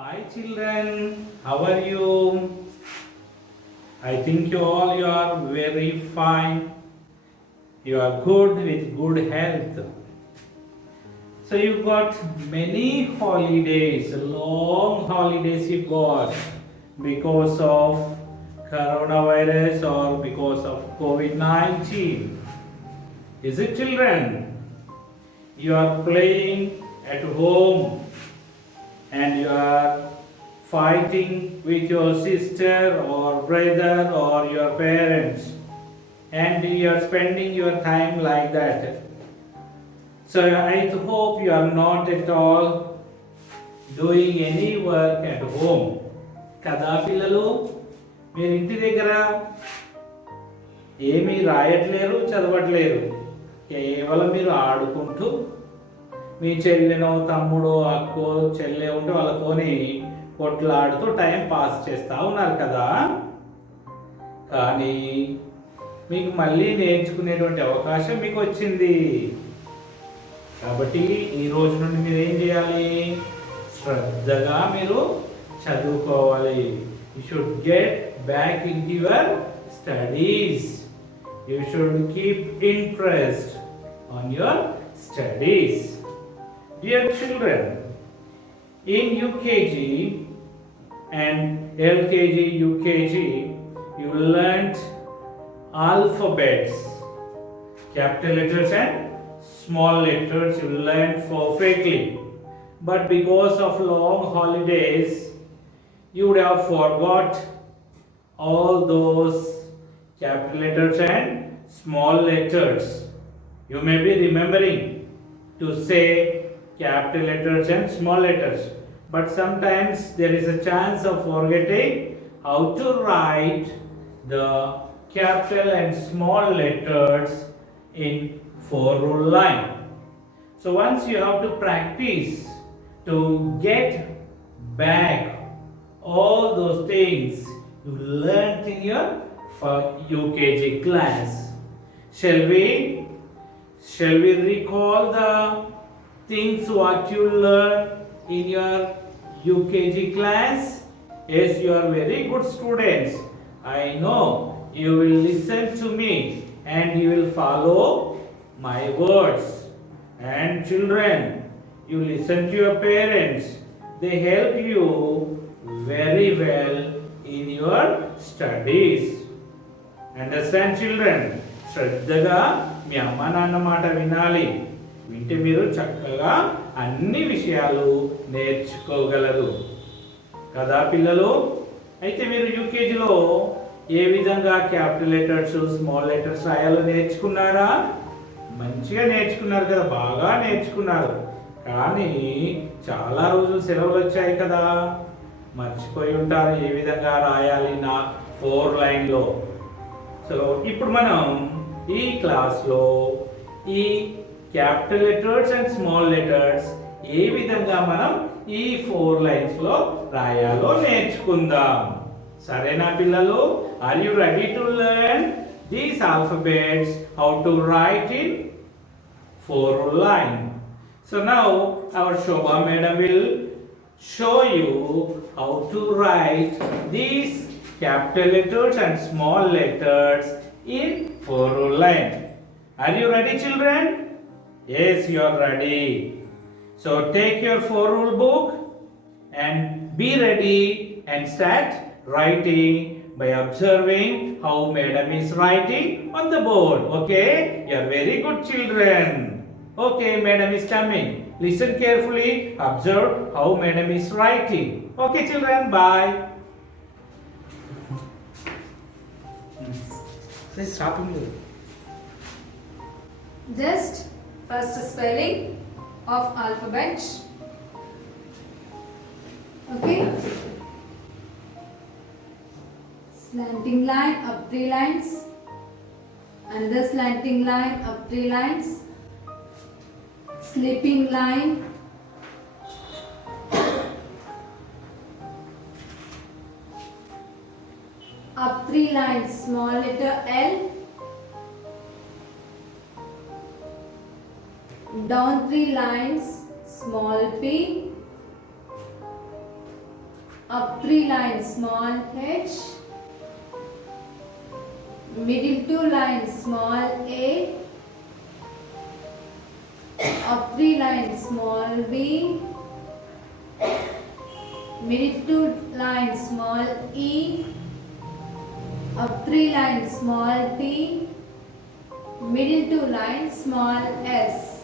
Hi children, how are you? I think you are very fine. You are good with good health. So you got many holidays, long holidays you got because of coronavirus or because of COVID-19. Is it children? You are playing at home and you are fighting with your sister or brother or your parents and you are spending your time like that. So I hope you are not at all doing any work at home. కదా పిల్లలు మీరు ఇంటి దగ్గర ఏమీ రాయట్లేరు చదవట్లేరు కేవలం మీరు ఆడుకుంటూ మీ చెల్లెనో తమ్ముడో అక్కో చెల్లె ఉంటే వాళ్ళతోని కొట్లాడుతూ టైం పాస్ చేస్తూ ఉన్నారు కదా. కానీ మీకు మళ్ళీ నేర్చుకునేటువంటి అవకాశం మీకు వచ్చింది కాబట్టి ఈ రోజు నుండి మీరు ఏం చేయాలి, శ్రద్ధగా మీరు చదువుకోవాలి. You should get back in your studies. You should keep interest on your studies. Dear children, in UKG and LKG, UKG, you learnt alphabets, capital letters and small letters you learned perfectly. But because of long holidays, you would have forgot all those capital letters and small letters. You may be remembering to say capital letters and small letters, but sometimes there is a chance of forgetting how to write the capital and small letters in four rule line. So once you have to practice to get back all those things you learnt in your UKG class. Shall we recall the things what you learn in your UKG class? Yes, you are very good students. I know you will listen to me and you will follow my words. And children, you listen to your parents. They help you very well in your studies. Understand children? శ్రద్ధగా మీ అమ్మ నాన్న మాట వినాలి. వింటే మీరు చక్కగా అన్ని విషయాలు నేర్చుకోగలరు కదా పిల్లలు. అయితే మీరు యూకేజీలో ఏ విధంగా క్యాపిటల్ లెటర్స్ స్మాల్ లెటర్స్ రాయాలో నేర్చుకున్నారా? మంచిగా నేర్చుకున్నారు కదా, బాగా నేర్చుకున్నారు. కానీ చాలా రోజులు సెలవులు వచ్చాయి కదా, మర్చిపోయి ఉంటారు ఏ విధంగా రాయాలి నా 4 లైన్లో. సో ఇప్పుడు మనం ఈ క్లాస్లో ఈ capital letters and small letters ఏ విధంగా మనం ఈ 4 లైన్స్లో రాయాలో నేర్చుకుందాం. సరేనా పిల్లలు? Are you ready to learn these alphabets how to write in 4 line? So now our Shobha madam will show you how to write these capital letters and small letters in 4 line. Are you ready children? Yes, you are ready. So take your 4 rule book and be ready and start writing by observing how madam is writing on the board. Okay? You are very good children. Okay, madam is coming. Listen carefully. Observe how madam is writing. Okay children, bye. Say stopping. Just first spelling of alphabet. Okay. Slanting line up 3 lines. Another slanting line up 3 lines. Slipping line. Up 3 lines, small letter L. Down 3 lines, small p. up 3 lines, small h, middle 2 lines, small a, up 3 lines, small b, middle 2 lines, small e, up 3 lines, small t, middle 2 lines, small s.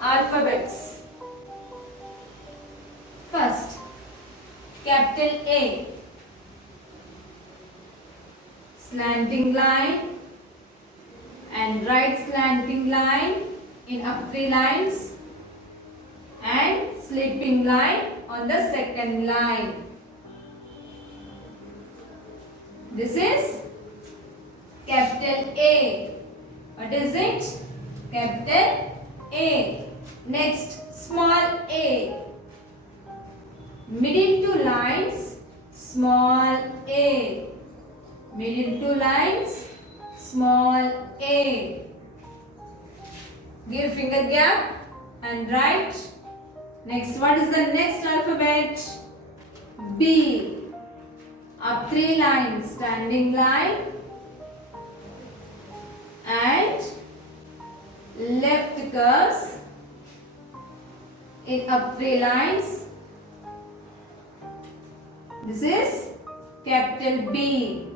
Alphabets. First, capital A, slanting line and right slanting line in up 3 lines and sleeping line on the second line. This is capital A. What is it? Capital A. Next, small a. Middle 2 lines, small a. Middle 2 lines, small a. Give finger gap and write. Next, what is the next alphabet? B. Up 3 lines, standing line and left curves in up 3 lines. This is capital B.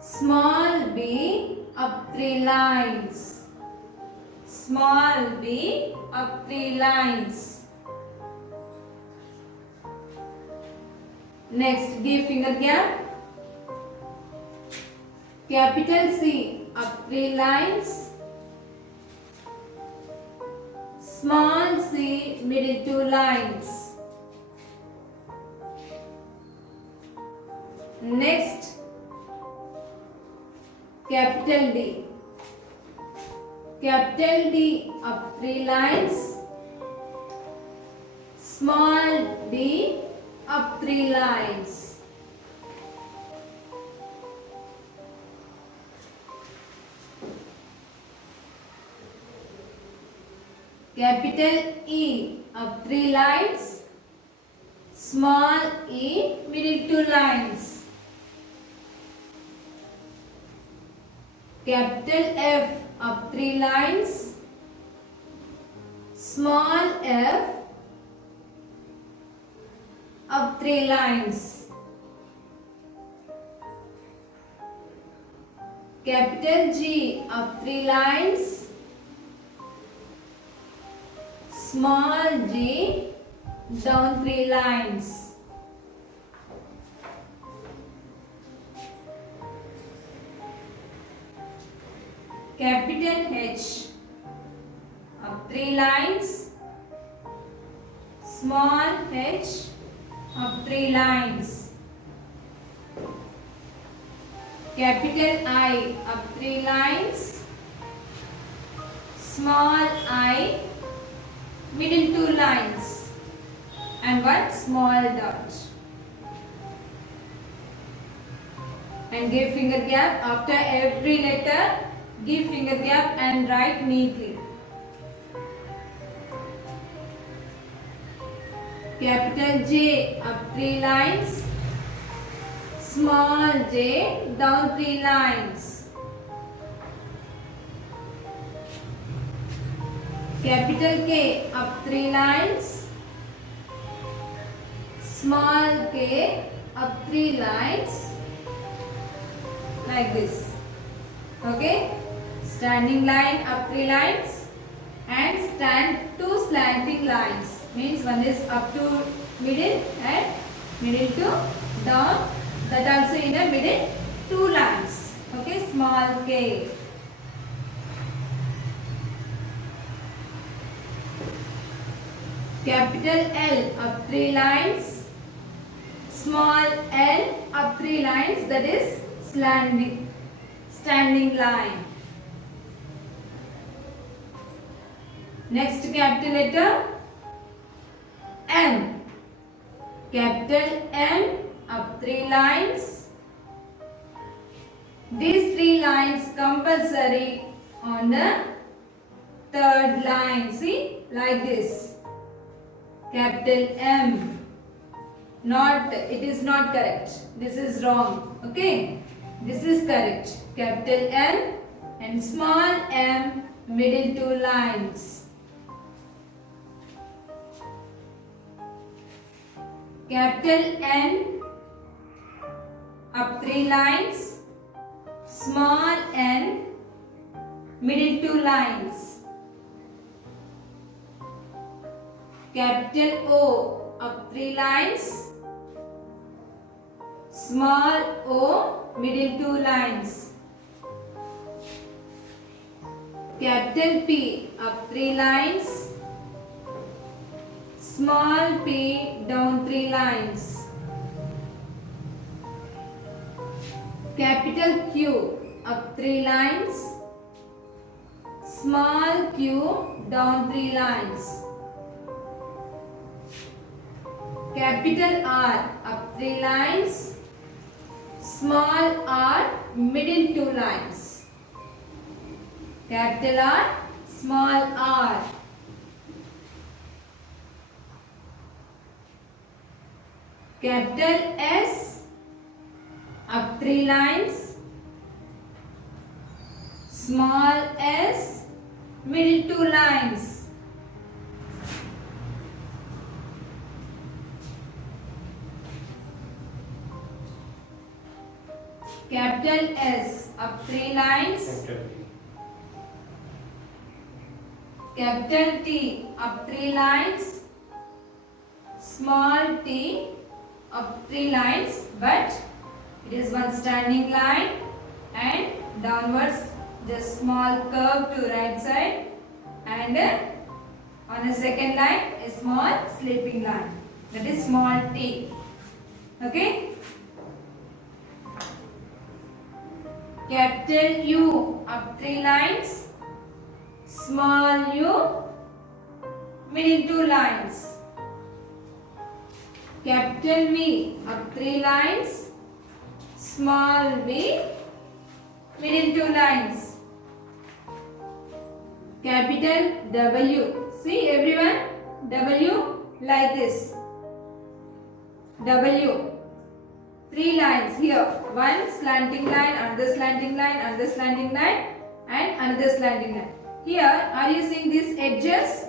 Small b, up 3 lines. Small b, up 3 lines. Next, give finger gap. Capital C, up 3 lines. Small c, middle 2 lines. Next, capital D. Capital D, up 3 lines. Small d, up 3 lines. Capital E, up 3 lines. Small e, middle 2 lines. Capital F, up 3 lines. Small f, up 3 lines. Capital G, up 3 lines. Small g, down 3 lines. Capital H, up 3 lines. Small h, up 3 lines. Capital I, up 3 lines. Small I, middle 2 lines. And one small dot. And give finger gap after every letter. Give finger gap and write neatly. Capital J, up 3 lines. Small j, down 3 lines. Capital K, up 3 lines. Small k, up 3 lines. Like this. Okay? Standing line, up 3 lines. And stand 2 slanting lines. Means one is up to middle and middle to down. That also in the middle 2 lines. Okay? Small k. Capital L, up 3 lines. Small l, up 3 lines. That is standing line. Next capital letter M. Capital M, up 3 lines. These 3 lines compulsory on the third line. See, like this. Capital M. Not, it is not correct. This is wrong. Okay. This is correct. Capital M and small m, middle two lines. Capital N, up three lines. Small n, middle two lines. Capital O, up three lines. Small o, middle two lines. Capital P, up three lines. Small p, down three lines. Capital Q, up three lines. Small q, down three lines. Capital R, up three lines. Small r, middle two lines. Capital R, small r. Capital S, up three lines. Small s, middle two lines. Capital S, up three lines. Capital T, up three lines. Small t, up three lines, but it is one standing line and downwards just small curve to right side, and on a second line a small sleeping line, that is small t. Okay. Capital U, up three lines. Small u, middle two lines. Capital V, up three lines. Small v, middle two lines. Capital W. See everyone, W like this. W. Three lines here. One slanting line, another slanting line, another slanting line, and another slanting line. Here, are you seeing these edges?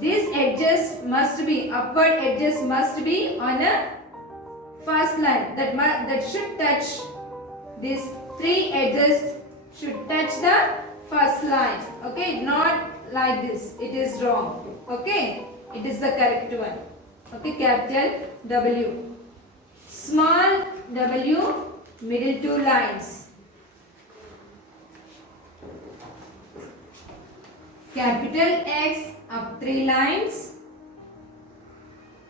These edges must be, upward edges must be on a first line. That should touch, these three edges should touch the first line. Okay, not like this. It is wrong. Okay, it is the correct one. Okay, capital W. Small w, middle two lines. Capital X, up three lines.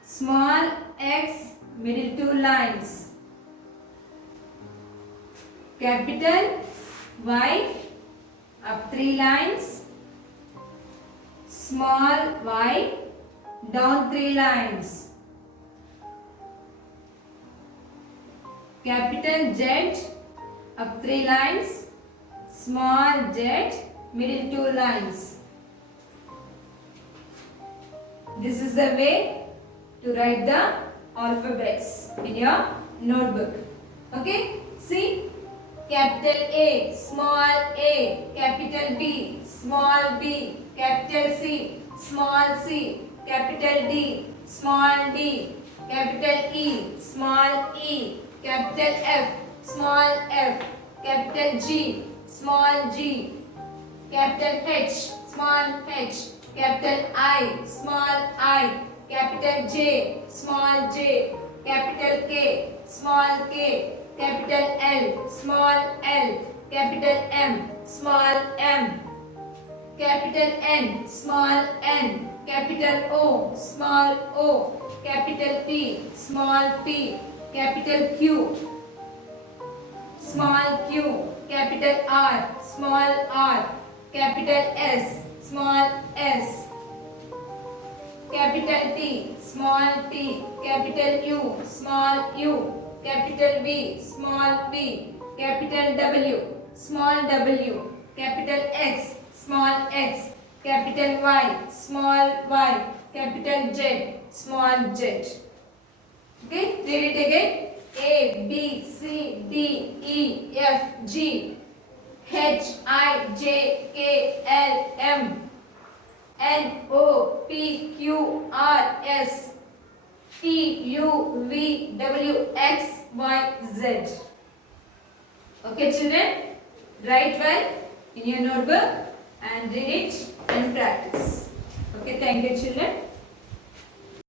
Small x, middle two lines. Capital Y, up three lines. Small y, down three lines. Capital Z, up three lines. Small z, middle two lines. This is the way to write the alphabets in your notebook. Okay, see, capital A, small a, capital B, small b, capital C, small c, capital D, small d, capital E, small e, capital F, small f, capital G, small g, capital H, small h, capital I, small I, capital J, small j, capital K, small k, capital L, small l, capital M, small m, capital N, small n, capital O, small o, capital P, small p, capital Q, small q, capital R, small r, capital S, small s, capital T, small t, capital U, small u, capital V, small v, capital W, small w, capital X, small x, capital Y, small y, capital Z, small z. Okay, read it again. A, B, C, D, E, F, G, H, I, J, K, L, M, N, O, P, Q, R, S, T, U, V, W, X, Y, Z. Okay, children, write well in your notebook and read it and practice. Okay, thank you, children.